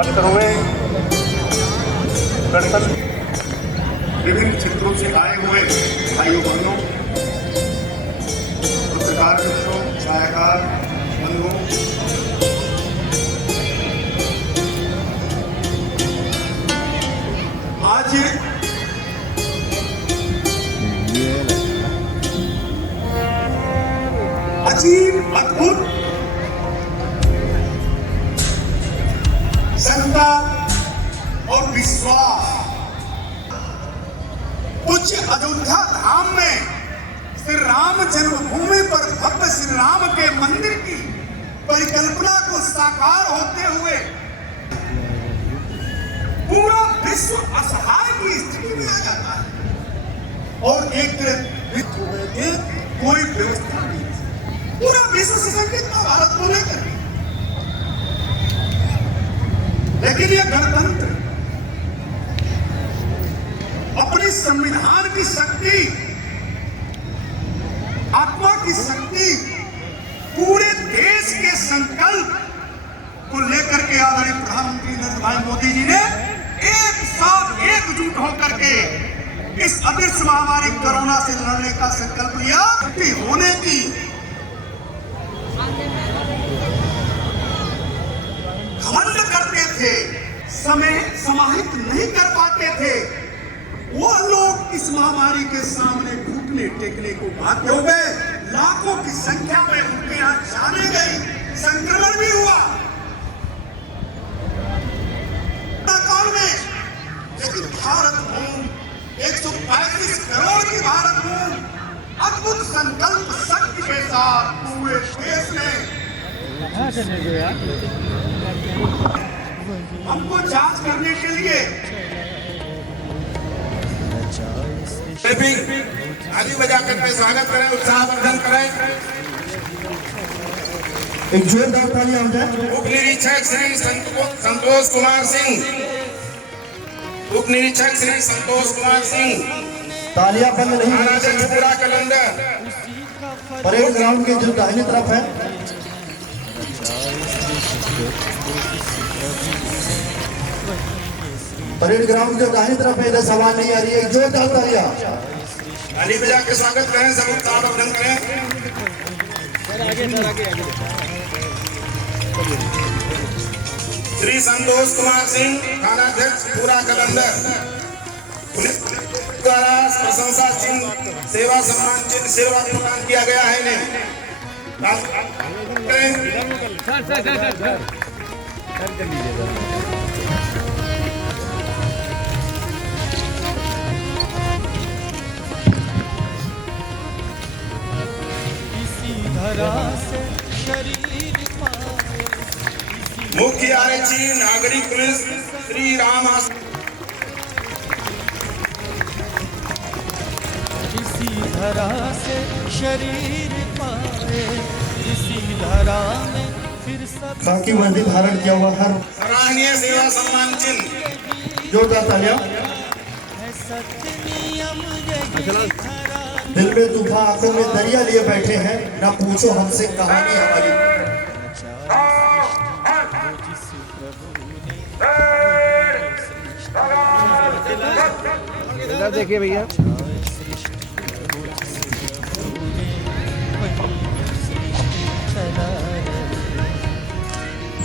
15वें गणतंत्र विभिन्न क्षेत्रों से आए हुए भाइयों बहनों, पत्रकार मित्रों, छायाकार बंधुओं, आज अजीब अद्भुत श्रद्धा और विश्वास कुछ अयोध्या धाम में श्री राम जन्मभूमि पर भक्त श्री राम के मंदिर की परिकल्पना को साकार होते हुए पूरा विश्व असहाय की स्थिति में आ जाता है और एक कोई व्यवस्था नहीं, पूरा विश्व सुसंगठित था भारत को लेकर। लेकिन यह गणतंत्र अपने संविधान की शक्ति, आत्मा की शक्ति, पूरे देश के संकल्प को लेकर के आदरणीय प्रधानमंत्री नरेंद्र भाई मोदी जी ने एक साथ एकजुट होकर के इस अदृश्य महामारी कोरोना से लड़ने का संकल्प लिया। होने की घमंड करते थे, समय समाहित नहीं कर पाते थे, वो लोग इस महामारी के सामने घुटने टेकने को बाध्य हो गए। लाखों की संख्या में उनके यहाँ जाने गई, संक्रमण भी हुआ काल में। लेकिन भारत भूमि 135 करोड़ की भारत भूमि अद्भुत संकल्प शक्ति के साथ पूरे देश में हमको जांच करने के लिए ताली बजा करके स्वागत करें, उत्साहवर्धन करें। एक जोरदार ताली हो जाए। उप निरीक्षक श्री संतोष कुमार सिंह, उप निरीक्षक श्री संतोष कुमार सिंह, तालियां बंद नहीं थाना पूरा कलंदर। परेड ग्राउंड के जो दाहिनी तरफ है, परेड ग्राउंड जो दाहिनी तरफ है, इधर सवाल नहीं आ रही है। जोरदार तालियां ताली बजा के स्वागत करें, सब उत्साहवर्धन करें। श्री संतोष कुमार सिंह, थानाध्यक्ष पूरा कलंदर, पुलिस द्वारा प्रशंसा चिन्ह, सेवा सम्मान चिन्ह सेवा प्रदान किया गया है इन्हें। मुख्य आरक्षी नागरिक पुलिस श्री राम धरा से शरीर पाए, इसी धरा में फिर सब खाकी वर्दी धारण किया हुआ हर सराहनीय सेवा सम्मान चिन्ह। जोरदार तालियां। सत्य नियम यही धरा दिल में तूफान, आंखों में दरिया लिए बैठे हैं, ना पूछो हमसे कहानी हमारी। देखिए भैया,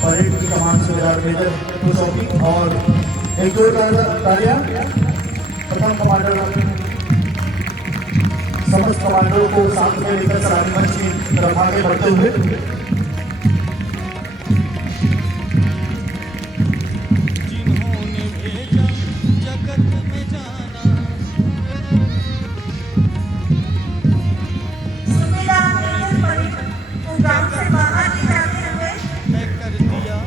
परेड की कमान सूबेदार मेजर चौकी और एक जोरदार तालियां प्रथम कमांडर समस्त कमांडरों को साथ में लेकर सराहनीय मंच की तरफ आगे बढ़ते हुए जिन्होंने भेजा जगत में जाना, गांव से बाहर ले जाते हुए तय कर दिया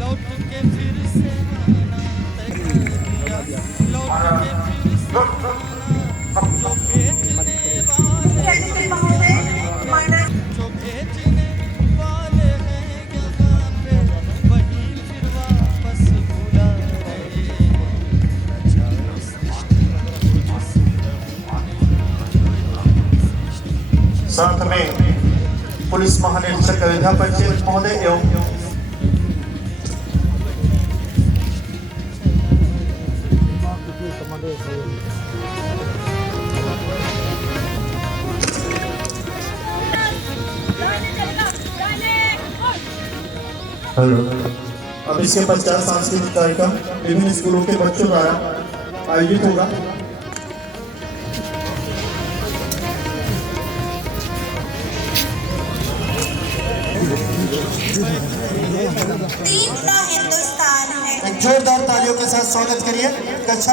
लौट के फिर से आना, तय कर दिया लौट के फिर से आना। जो भेजने वाले जो भेजने वाले हैं यहाँ पे, वही फिर वापस बुला रहे हैं। साथ में पुलिस महानिरीक्षक अयोध्या परिचय महोदय एवं अब इसके पश्चात सांस्कृतिक कार्यक्रम विभिन्न स्कूलों के बच्चों द्वारा आयोजित होगा। तीन का हिंदुस्तान है। एक जोरदार तालियों के साथ स्वागत करिए कक्षा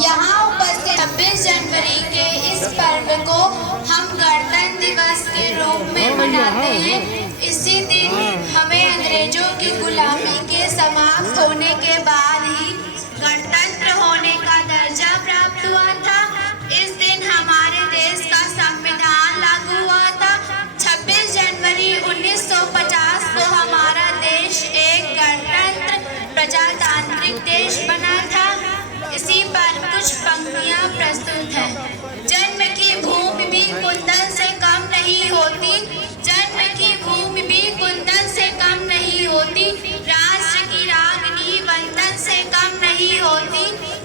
यहाँ उपस्थित 26 जनवरी के इस पर्व को हम गणतंत्र दिवस के रूप में मनाते हैं। इसी दिन हमें अंग्रेजों की गुलामी के समाप्त होने के बाद ही गणतंत्र होने का दर्जा प्राप्त हुआ था। इस दिन हमारे देश का संविधान लागू हुआ था। 26 जनवरी 1950 को हमारा देश एक गणतंत्र प्रजातांत्रिक देश बना था। इसी पर कुछ पंक्तियां प्रस्तुत हैं। जन्म की भूमि भी कुंदन से कम नहीं होती, जन्म की भूमि भी कुंदन से कम नहीं होती, राष्ट्र की रागनी वंदन से कम नहीं होती,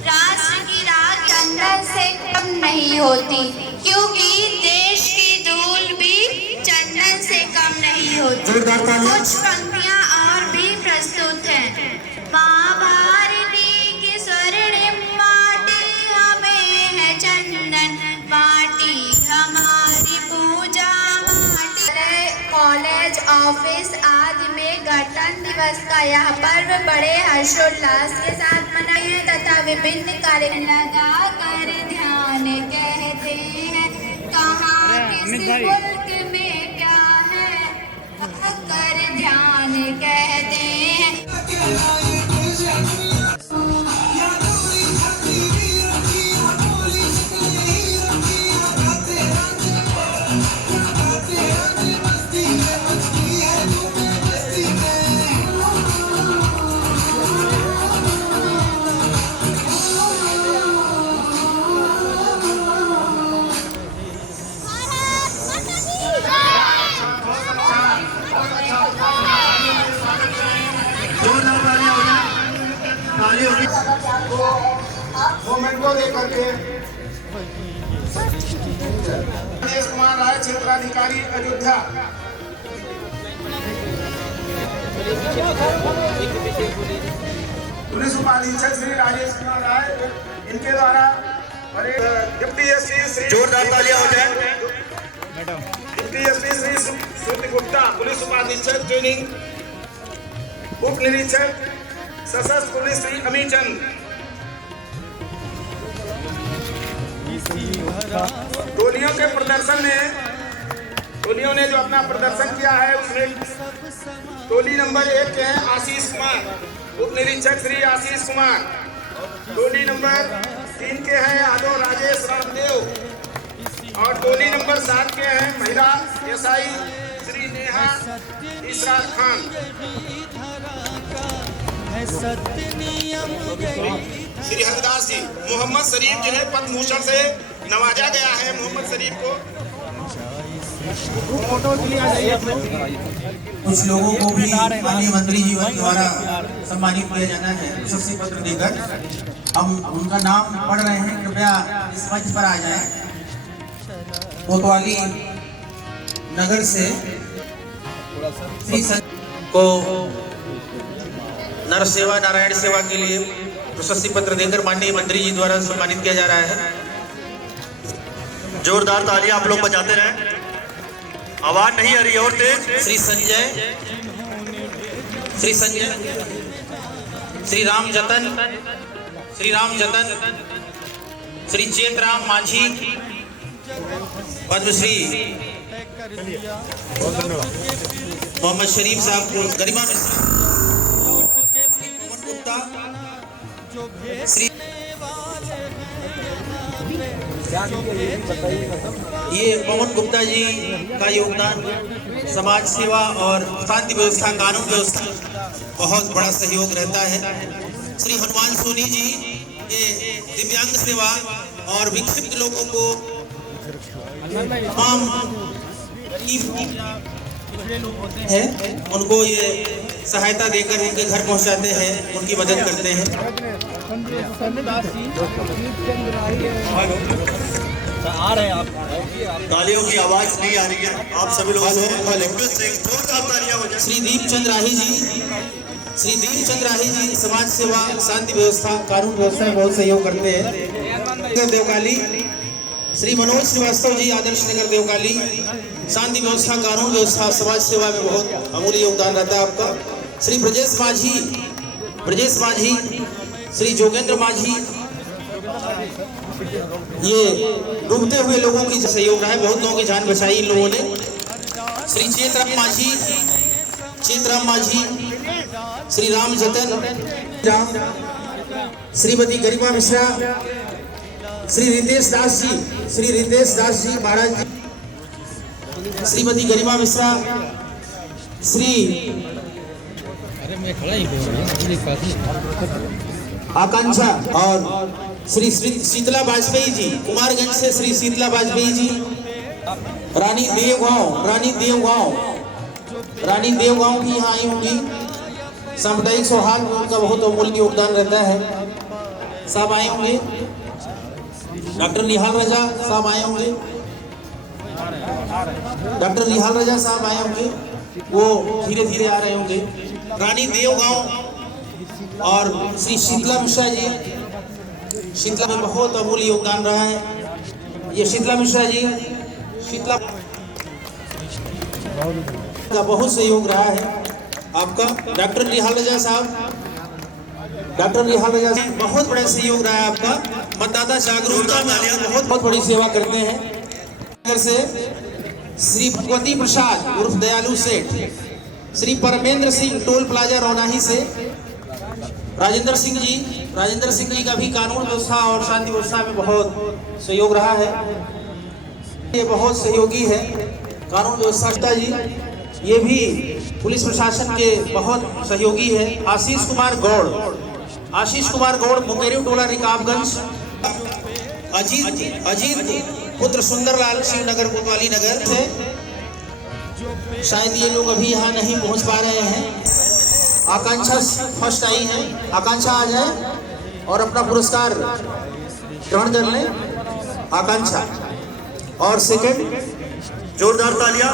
राष्ट्र की राग चंदन से कम नहीं होती, क्योंकि देश की धूल भी चंदन से कम नहीं होती। कुछ पंक्तियां और भी प्रस्तुत हैं। माँ भारती की स्वर्णिम माटी हमें है चंदन माटी, हमारी पूजा माटी। कॉलेज, ऑफिस आदि में गणतंत्र दिवस का यह पर्व बड़े हर्षोल्लास के साथ मनाए हैं तथा विभिन्न कार्यक्रम लगा कर ध्यान कहते हैं। कहाँ किस मुल्क में क्या है कर ध्यान कहते हैं। मोमेंट को लेकर के राजेश कुमार राय, क्षेत्राधिकारी अयोध्या। पुलिस उपाधीक्षक श्री राजेश कुमार राय, इनके द्वारा डिप्टी एसपी श्री जोरदार तालियां हो जाए। डिप्टी एसपी श्री श्रुति गुप्ता, पुलिस उपाधीक्षक ट्रेनिंग, उप निरीक्षक सशस्त्र पुलिस श्री अमित चंद। टोलियों के प्रदर्शन में टोलियों ने जो अपना प्रदर्शन किया है उसमें टोली नंबर 1 के हैं आशीष कुमार, उप निरीक्षक श्री आशीष कुमार। टोली नंबर 3 के हैं यादव राजेश रामदेव और टोली नंबर 7 के हैं महिला एसआई श्री नेहा इशराक खान। श्री हरदास जी, मोहम्मद शरीफ जो है पद्म भूषण से नवाजा गया है। मोहम्मद शरीफ को कुछ लोगों को भी माननीय मंत्री जी द्वारा सम्मानित किया जाना है प्रशस्ति पत्र देकर। हम उनका नाम पढ़ रहे हैं, कृपया इस मंच पर आ जाएं। कोतवाली नगर से श्री को नर सेवा नारायण सेवा के लिए प्रशस्ति पत्र देकर माननीय मंत्री जी द्वारा सम्मानित किया जा रहा है। जोरदार तालियां आप लोग बजाते रहें, आवाज नहीं आ रही है और तेज। श्री संजय, श्री राम जतन, श्री चेतराम मांझी, पद्मश्री मोहम्मद शरीफ साहब को, गरिमा मिश्रा, श्री ये पवन गुप्ता जी का योगदान समाज सेवा और शांति व्यवस्था, कानून व्यवस्था बहुत बड़ा सहयोग रहता है। श्री हनुमान सोनी जी ये दिव्यांग सेवा और विक्षिप्त लोगों को तमाम है उनको ये सहायता देकर उनके घर पहुंचाते हैं, उनकी मदद करते हैं। तालियों की आवाज नहीं आ रही है, आप सभी लोगों से जोरदार तालियां हो जाए। श्री दीपचंद राही जी, श्री दीपचंद राही जी समाज सेवा, शांति व्यवस्था, कानून व्यवस्था में बहुत सहयोग करते हैं। देवकाली श्री मनोज श्रीवास्तव जी, आदर्श नगर देवकाली, शांति व्यवस्था, कानून व्यवस्था, समाज सेवा में बहुत अमूल्य योगदान रहता है आपका। श्री ब्रजेश माझी, श्री जोगेंद्र माझी, ये डूबते हुए लोगों की सहयोग रहा है, बहुत लोगों की जान बचाई इन लोगों ने। श्री चेतराम माझी, श्री राम जतन, श्रीमती गरिमा मिश्रा, श्री रितेश दास जी महाराज जी, श्रीमती गरिमा मिश्रा, श्री आकांक्षा और श्री शीतला वाजपेयी जी, कुमारगंज से श्री शीतला वाजपेयी जी, रानी देवगांव भी यहाँ आई होंगी। सामुदायिक सौहार्द में उनका बहुत अमूल्य योगदान रहता है, सब आए होंगे। डॉक्टर निहाल रजा साहब आए होंगे, वो धीरे धीरे आ रहे होंगे। रानी देवगांव और श्री शीतला मिश्रा जी, शीतला में बहुत अमूल्य योगदान रहा है। ये शीतला मिश्रा जी, शीतला का बहुत सहयोग रहा है आपका। डॉक्टर निहाल रजा साहब, बहुत बड़ा सहयोग रहा है आपका। मतदाता जागरूकता में बहुत बड़ी सेवा करते हैं। से श्री भगवती प्रसाद उर्फ दयालु सेठ, श्री परमेंद्र सिंह, टोल प्लाजा रौनाही से राजेंद्र सिंह जी का भी कानून व्यवस्था और शांति व्यवस्था में बहुत सहयोग रहा है। ये बहुत सहयोगी है कानून व्यवस्था जी, ये भी पुलिस प्रशासन के बहुत सहयोगी है। आशीष कुमार गौड़, मुकेरियो टोला, रिकाबगंज। अजीत पुत्र सुंदरलाल, शिवनगर कोतवाली नगर से। शायद ये लोग अभी यहाँ नहीं पहुँच पा रहे हैं। आकांक्षा फर्स्ट आई है, आकांक्षा आ जाए और अपना पुरस्कार ग्रहण कर लें। आकांक्षा और सेकंड जोरदार तालियां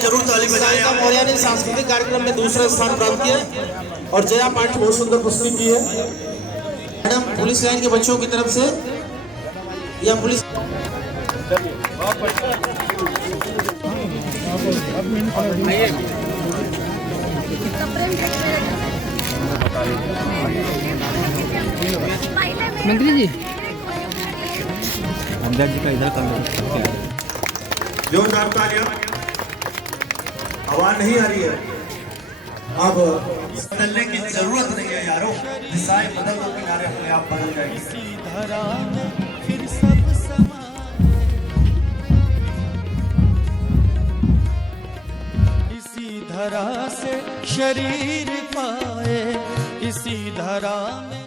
जरूर ताली बजाएं। मौर्य ने सांस्कृतिक कार्यक्रम में दूसरा स्थान प्राप्त किया और जया पाठ बहुत सुंदर प्रस्तुति की है। मैडम पुलिस लाइन के बच्चों की तरफ से या पुलिस मंत्री जी अंदर जी का इधर कर जोरदार तालियां। आवाज नहीं आ रही है। अब बदलने की जरूरत नहीं है यारों, दिशाएं बदल दो, किनारे अपने आप बदल जाएंगे। फिर सब समा, इसी धरा से शरीर पाए, इसी धरा में